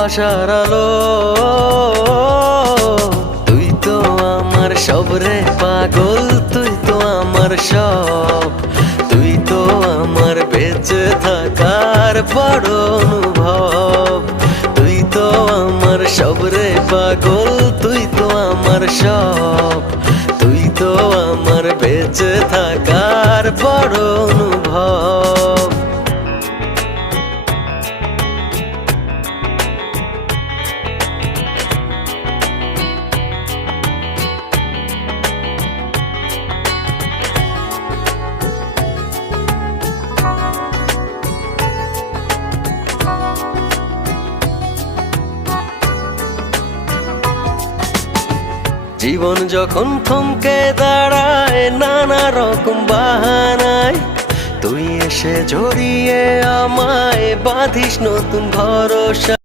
ভালোবাসার আলো। তুই তো আমার সব রে পাগল, তুই তো আমার সব, তুই তো আমার বেঁচে থাকার বড় অনুভব। তুই তো আমার সব রে পাগল, তুই তো আমার সব, তুই তো আমার বেঁচে থাকার বড় অনুভব। জীবন যখন থমকে দাঁড়ায় নানা রকম বাহানায়, তুই এসে জড়িয়ে আমায় বাঁধিস নতুন ভরসা।